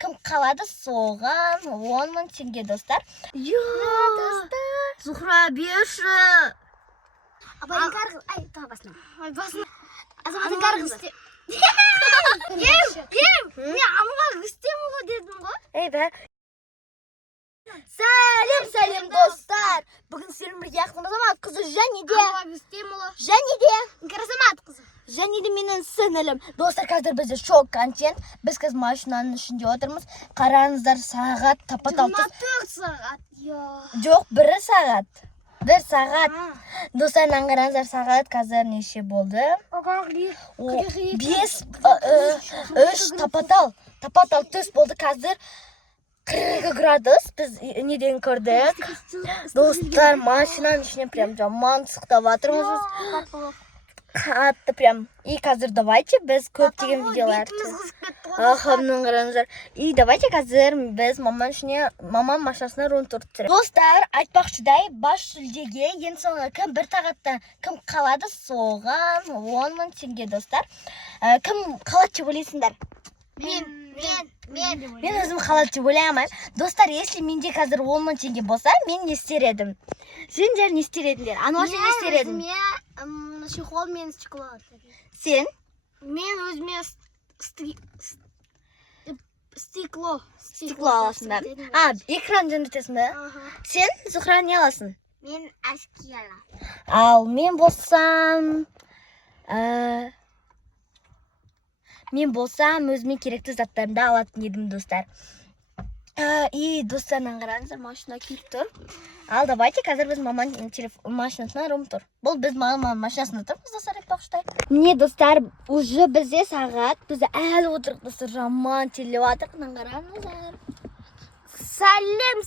Kim қалады соған 10.000 теңге, достар. Достар. Zuhra берші. Абайдың қарғыз. Ай, тұға басына. Ай, басына. Азаматтың қарғыз. Мен амыға үстем ұлы дедім ғой. Бә. Сәлем, достар. Бүгін сенің бірге ақылымыз ama қызы Жәнеде. Амыға үстем ұлы. Жәнеде. Қарасамат қызы. Жәнеде менің сіңілім. Достар, қазір бізде шок контент. Біз қазір машинаның ішінде отырмыз. Қараңыздар, сағат тапа-тал. 24 сағат. Жоқ, 1 сағат. 1 сағат. Достар, қараңыздар, сағат қазір неше болды? 5, 3 тапа-тал. Тапа-тал түс болды қазір. 40 градус біз неден көрдік. Достар, машинаның ішіне прям жаман сықтап жатырмыз. Қатты прям. И қазір давайте біз көптеген видеолар. Мынаны қараңыздар. И давайте қазір біз мамам машинасына рум-тур түсіреміз. Достар, айтпақшыдай, бас жүлдеге ең соңғы кім бір сағатта кім қалады соған 10.000 теңге, достар. Кім қалады деп ойлайсыңдар? Мен өзім қалады деп ойлаймын. Достар, если менде қазір 10.000 теңге болса, мен не істер едім? Сендер не істер едіңдер? Ануар, сен не істер едің? Мен чехол мен стекло. Сен? Мен өзіме Стекло аласың ба? Экран жөндетесің ба? Сен, Зухра, не аласың? Мен әски алам. Ал мен болсам өзіме керекті заттарымды алатын едім, достар. И достарынан қараңыздар, машина келіп тұр. Ал давайте қазір біз маманың машинасына рум-тур. Бұл біз маманың машинасына тұрмыз, достар, айтпақшыдай. Міне, достар, уже бізде сағат, бізде әлі отырық, достар, жаман телеп атырқынан қараңыздар. Сәлем.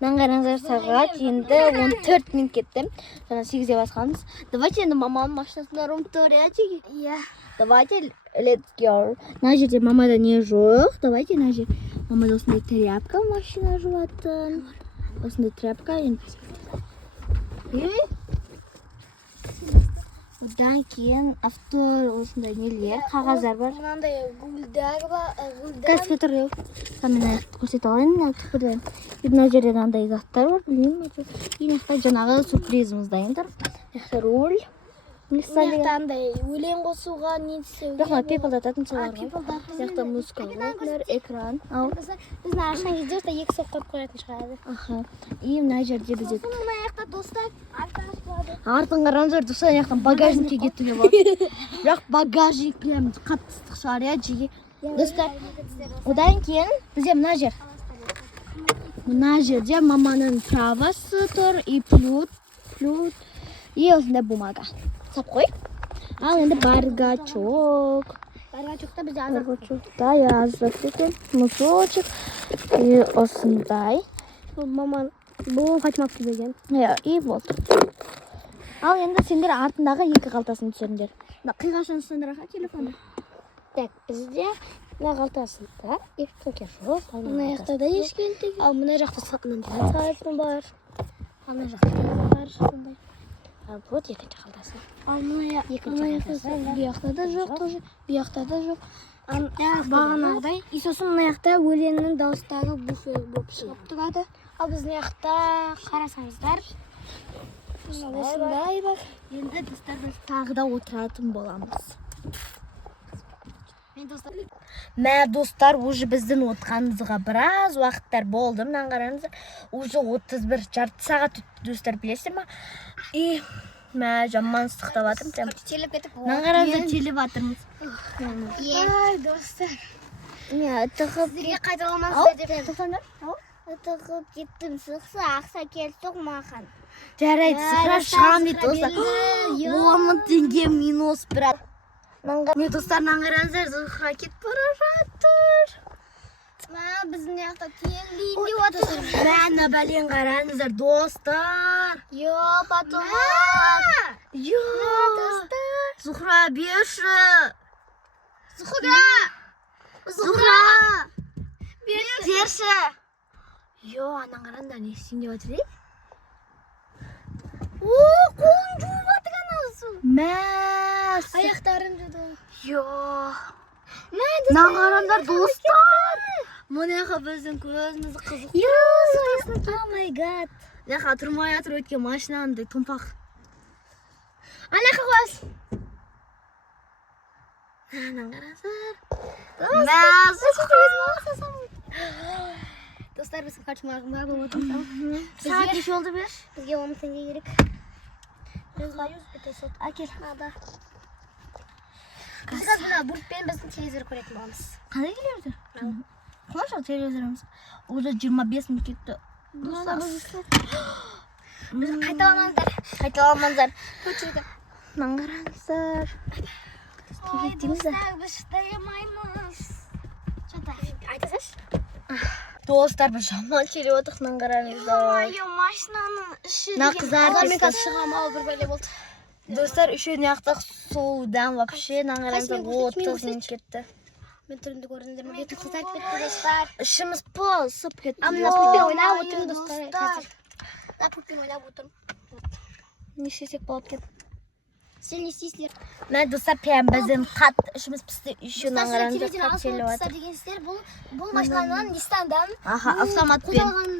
Қараңыздар, сағат енді 14 минут кетті. Жаңа 8-де басқанбыз. Давайте енді маманың машинасына рум-тур, Иә. Давайте, let's go. Мына жерде мамада не жоқ. Давайте мына жерде. Мамада осындай тряпка машина жуатын. Осындай тряпка. Одан кейін автор осындай нелер, қағаздар бар. Мынандай гүлдар бар. Қазір тұр. Мен аяқты көрсете алайын. Мына жерде мынандай заттар бар. Білмеймін. Ең жаңағы сюрпризіміз дайын тұр. Руль. Андай өлең қосуға нетсе пепалдататын соларға. Музыкалар, экран. Біздің ашқан кезде осылай 2 соқ қойып қоятын шығады. И мына жерде бізде Мына аяқта достар артын қараңыздар, достар, аяқтан багажникке кетуге болады. Бірақ багажник прям қатты ыстық шығар, жиі. Достар, одан кейін бізде мына жер. Мына жерде маманың правасы тұр, и плют, и осындай бумага. Сап қой. Ал енді баргачок. Баргачокта бізде Баргачокта жазып екен. Мусочек. И осындай. Бұл Фатима берген. И болды. Ал енді сендер артындағы 2 қалтасын түсіріңдер. Қиғашын түсіріңдер телефонды. Так, бізде мына қалтасында ешкім жоқ. Мына жақта да ешкім жоқ. Ал мына жақта сағатым бар. Ана жақта бар сондай. Вот екінші қалтасы. Ал мына жақта да жоқ тоже. Бұяқта да жоқ. Бағанағыдай. И сосын мына жақта өлеңнің дауыстары буфер болып шығып тұрады. Ал біздің жақта қарасаңыздар. Осындай бар. Енді достар, біз тағы да отыратын боламыз. Достар, уже біздің отқанымызға біраз уақыттар болды. Мынаны қараңыздар, уже 31 жарты сағат өтті, достар, білесіздер ма? И жаман ыстықтап жатырмын. Мынаны қараңыздар, телеп жатырмыз. Ай, достар. Сіздерге қайталамаңыздар деп тоқтаңдар. Тығып кеттім, сықса ақса келсоқ маған. Жарайды, сықра шам дейді, достар. 10.000 теңге минус біраз. Мен достар, қараңыздар, Зухра кетіп бара жатыр. Біздің жақта келейін деп отыр. Мәні бәлен қараңыздар, достар. Патома. Достар. Зухра берші. Зухра. Берші. Ана қараңдар, не істейін деп отыр, қолын жуып отыр анаусы. Мәс. Аяқтарын жуды. Йо. Нағарандар достар. Мұнаға біздің көзімізді қызық. О май гад. Нақа тұрмай атыр өткен машинанды тұмпақ. Анақа қос. Нағарандар. Мәс. Достар біздің қачмағымға болып отырмыз. Сағат неше oldu bir? Бізге 10 теңге керек. Әкел. Ада. Біз қазір мына бұртпен біздің телевизор көретін боламыз. Қандай телевизор? Қанша телевизорымыз? Уже 25 минут кетті. Біз қайталамаңыздар. Қайталамаңыздар. Көшірді. Нағарандар. Достар, біз шыдаймаймыз. Айтасаш? Достар, біз жаман келіп отырық нағарандар. Машинаның іші На қызар Мен қазір кетті. шығам, ау бір бәле болды. Достар, үшеу наяқтақ соудан вообще нағарандар Қайсымен көрсетші, 30 мен минут кетті. Мен түрімді көрдіңдер ме? Бетін қызарып кетті, достар. Ішіміз пысып кетті. Напитпен ойнап отырмын, достар. Қазір. Напитпен ойнап отырмын. Не істесек болады екен? Сен не істейсіңдер? Мен достар, прям біздің қат ішіміз пісті үшеу нағарандар Телевизор қат келіп алып отыр. дегенсіздер, бұл машинадан Нистандан Аха, автоматпен. құтылған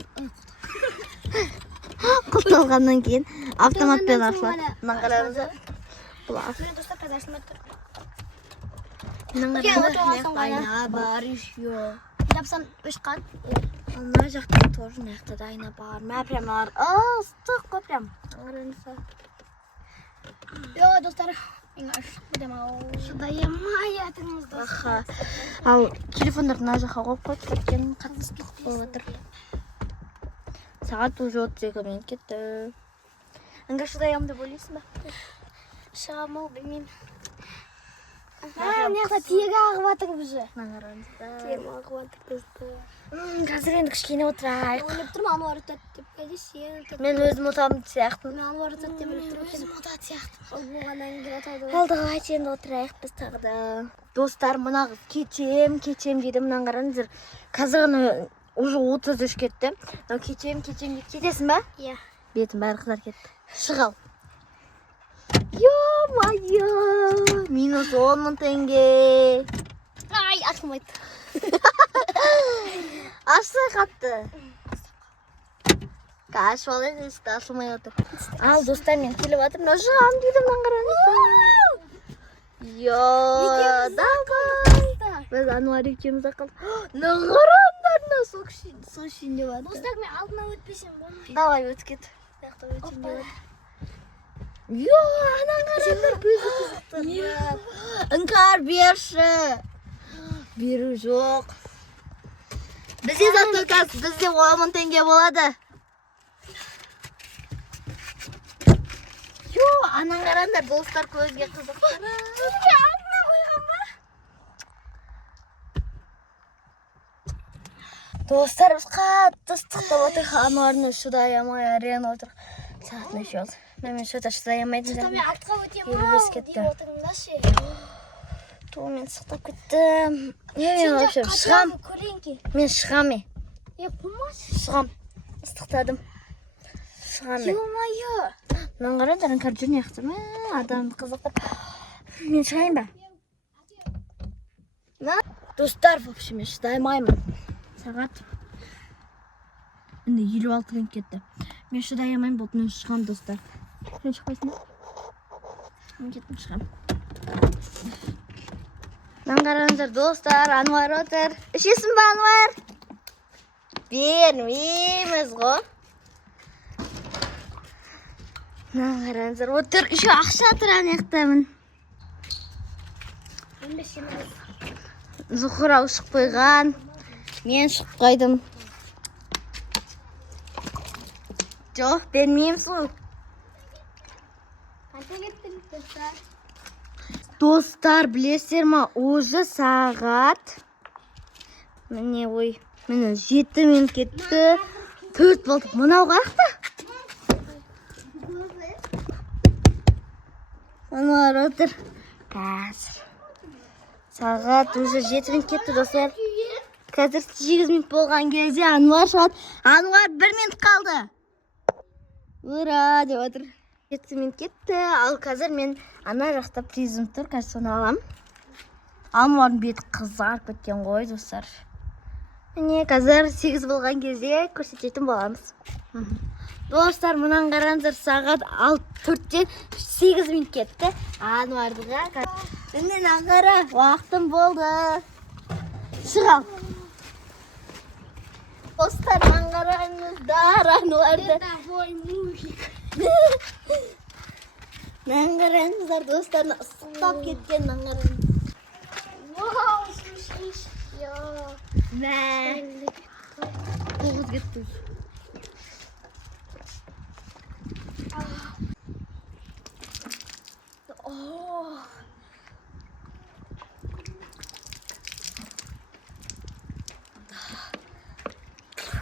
Құтылғаннан кейін автоматпен Құтылғаннан ашылады. соң Нағарандар. Бұл Мен достар қазір ашылмай тұр. нағарандар айна бар еще. Жапсам үш қат. Ана жақтан тоже наяқта да айна бар. Мә прям бар. Ыстық қой прям. Нағарандар. Йо, достар. Мен ашық бұдам ау. Шыдаймай атыңыз, достар. Аха. Ал телефондарды мына жаққа қойып қойдық өйткені қатты ыстық болып отыр. Сағат уже 32 минут кетті. Іңгір шыдаямын деп ойлайсың ба? Шығам ау, білмеймін. Мына жақта тегі ағып атыр бұжы. Нағарандар. Тегі ағып атыр, достар. Қазір енді кішкене отырайық. Ойлап тұрмын, Ануар ұтады деп. Әлде сен ұтады. Мен өзім ұтамын сияқтымын. Мен Ануар ұтады деп ойлап тұрмын. Өзім ұтады сияқты. Ол болғаннан кейін ұтады. Алдыға енді отырайық біз тағы да. Достар, мына қыз кетем дейді мына қараңыздар. Қазір ғана уже 33 кетті. Мынау кетем дейді. Кетесің ба? Иә. Бетім бәрі қызар кетті. Шығал. Ё-майо! Минус 10 мың теңге. Ай, ашылмайды. Ашса қатты. Ашып ал енді есікті ашылмай отыр. Ал достар, мен келіп жатыр. Мынау шығам дейді мына қараңыздар. Йо, давай. Біз Ануар екеуміз қалдық. Нағарандар, мына су ішінде бар. Достар, мен алдына өтпесем болмайды. Давай өтіп кет. Йо, нағарандар көзі қызықтыр. Іңкар берші. Беру жоқ. Бізде за только бізде 10 мың теңге болады. Йо, анаң қараңдар, достар көзге қызықтыр. Достар, біз қатты ыстықтап отыр. Ануардың шыдай алмай әрең отыр. Сағат неше болды? Мен шыда шыдай алмайтын Мен артқа өтем Елу кетті. деп отырыңдаршы. Мен сықтап кеттім. Мен вообще шығам. Көрейінке. Мен шығам. Болмашы. Шығам. Ыстықтадым. Шығам мен. Ё-майо. Мынаны қараңдар, іңкәр жүрін яқты ма? Адамды қызықтыр. Мен шығайын ба? Достар, вообще мен шыдай алмаймын. Сағат енді 56 минут кетті. Мен шыдай алмаймын, болды, мен шығам, достар. Сен шықпайсың ба? Мен кеттім, шығам. Мынаны қараңыздар, достар, Ануар отыр. Ішесің ба, Ануар? Бермейміз ғой. Мынаны қараңыздар, отыр. Еще ақша тұр аяқтамын. Зухра ұшық қойған. Мен шығып қойдым. Жоқ, бермеймін су. Қанша кеттің, достар? Достар, білесіздер ма, уже сағат. Міне, ой, міне 7 минут кетті. 4 болды. Мынау қақта? Ануар отыр. Қазір. Сағат уже 7 минут кетті, достар. Қазір 8 минут болған кезде Ануар шығады. Ануар 1 минут қалды. Ура, деп отыр. Кетті, кетті. Ал қазір мен ана жақта призм тұр, қазір соны алам. Ануардың беті қызарып кеткен ғой, достар. Міне, қазір 8 болған кезде көрсететін боламыз. Достар, мұнан қараңыздар, сағат 4-тен 8 минут кетті. Ануардыға. Міне, ағара, уақытым болды. Шығал. Достар, мұнан қараңыздар, Ануарды. Мұнан қараңыздар, достарына ыстықтап кеткен мұнан қараңыздар. Вау, слушай, Мә. Тоғыз кетті.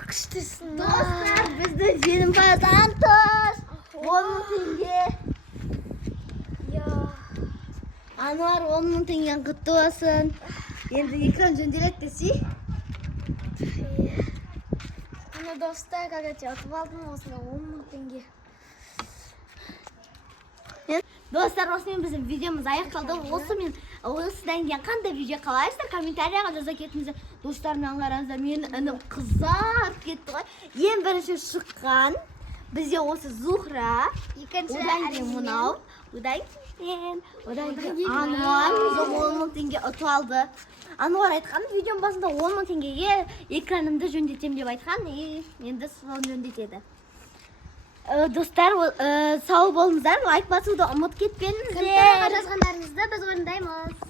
Күштісін. Достар, бізді жеңімпаз Антош. 10 мың теңге. Ануар 10 мың теңген құтты болсын. Енді экран жөнделеді десе. Ана достар, короче, атып алдым осында 10 мың теңге. Достар, осымен біздің видеомыз аяқталды. Осыдан кейін қандай видео қалайсыздар? Комментарияға жаза кетіңіздер. Достар, мынаған қараңыздар, менің інім қызарып кетті ғой. Ең бірінші шыққан бізде осы Зухра, одан кейін мынау, одан кейін Ануар 10 мың теңге ұтып алды. Ануар айтқан видеом басында 10 мың теңгеге экранымды жөндетем деп айтқан, енді соны жөндетеді. Достар, сау болыңыздар, лайк басуды ұмытып кетпеңіздер. Комментарияға жазғандарыңызды біз орындаймыз.